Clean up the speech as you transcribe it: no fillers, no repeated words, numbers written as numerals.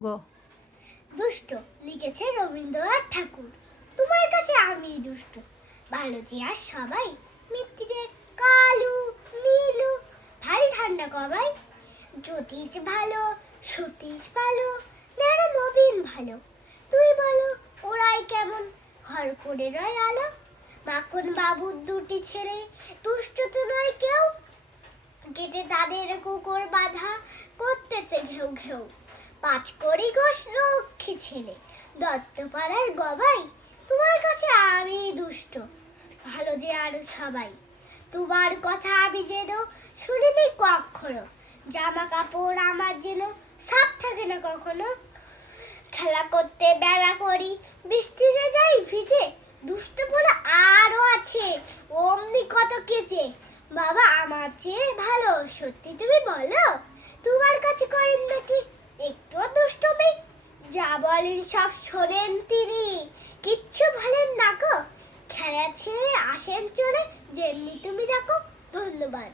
গো। দুষ্ট লিখেছে রবীন্দ্রনাথ ঠাকুর। তোমার কাছে আমি দুষ্ট, ভালো যে আর সবাই মিত্তিদের কালু নীলু, ভারী ঠান্ডা কবাই। জ্যোতিষ ভালো, সতীশ ভালো, নেড়া নবীন ভালো। তুই বলো ওরাই কেমন, ঘর করে রয় আলো। মাখন বাবুর দুটি ছেলে দুষ্ট তো নয় কেউ, গেটে তাদের কুকুর বাঁধা করতেছে ঘেউ ঘেউ। পাঁচ কড়ি গোশ রক্ষী ছেলে, দত্তপাড়ার গবাই। তোমার কাছে আমি দুষ্ট, ভালো যে আর সবাই। তোমার কথা আমি যেন শুনিনি কখনো, জামা কাপড় আমার যেন সাফ থাকে না কখনো। খেলা করতে বেলা করি, বৃষ্টিতে যাই ভিজে। দুষ্ট বলে আরো আছে অমনি কত কেচে। বাবা আমার চেয়ে ভালো, সত্যি তুমি বলো, তোমার কাছে করেন নাকি একটু দুষ্টুমি? যা বলেন সব শোনেন তিনি, কিচ্ছু বলেন না গো। খেলা ছেড়ে আসেন চলে, যেমনি তুমি রাখো। ধন্যবাদ।